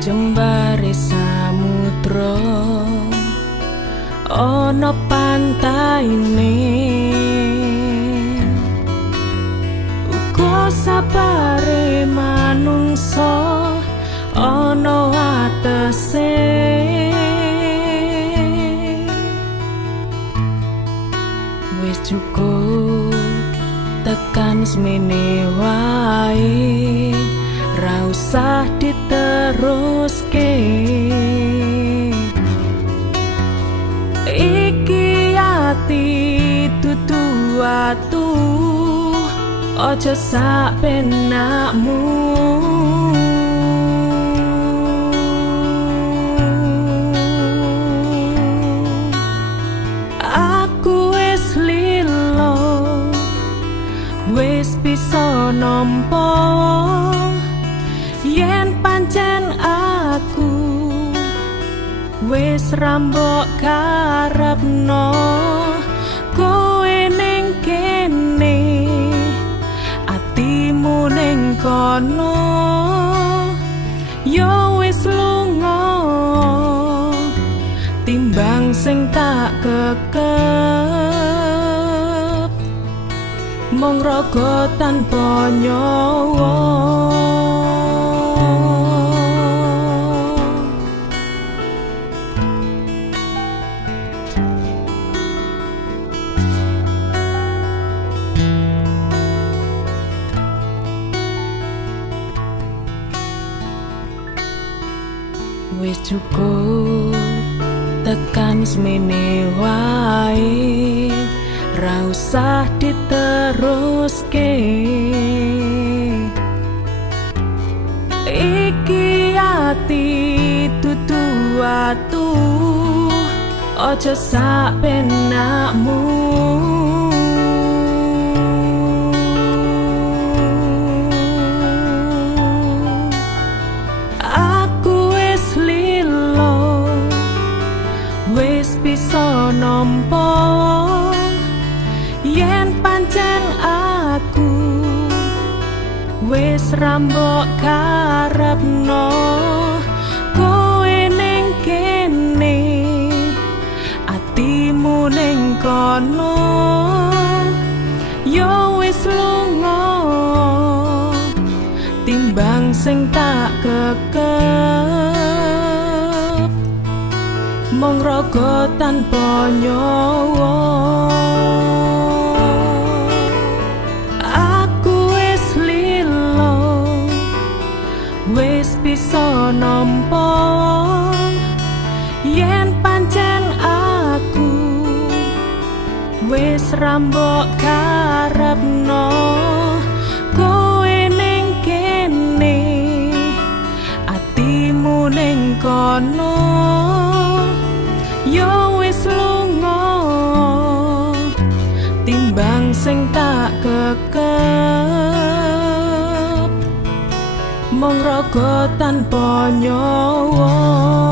jembare samudra ana pantaine uga sabare manungsa ana atese wis cukup tekan semene wae ra usah diteruske iki ati dudu atu aja sak penakmu aku wis lilo wis bisa nampa yen pancen aku wis rambok karepno kowe ning kene atimu ning kono yo wis lunga timbang sing tak kekep mung raga tanpa nyawa. Wis cukup tekan semene wae ra usah diteruske iki ati dudu atu aja sak penakmu wis bisa nampa yen pancen aku wis rambok karepno kowe ning kene atimu ning kono yo wis lunga timbang sing tak kekep mung raga tanpa nyawa. Aku wis lilo wis bisa nampa yen pancen aku wis rambok karepno kowe ning kene atimu ning kono yo wis lunga timbang sing tak kekep mung raga tanpa nyawa.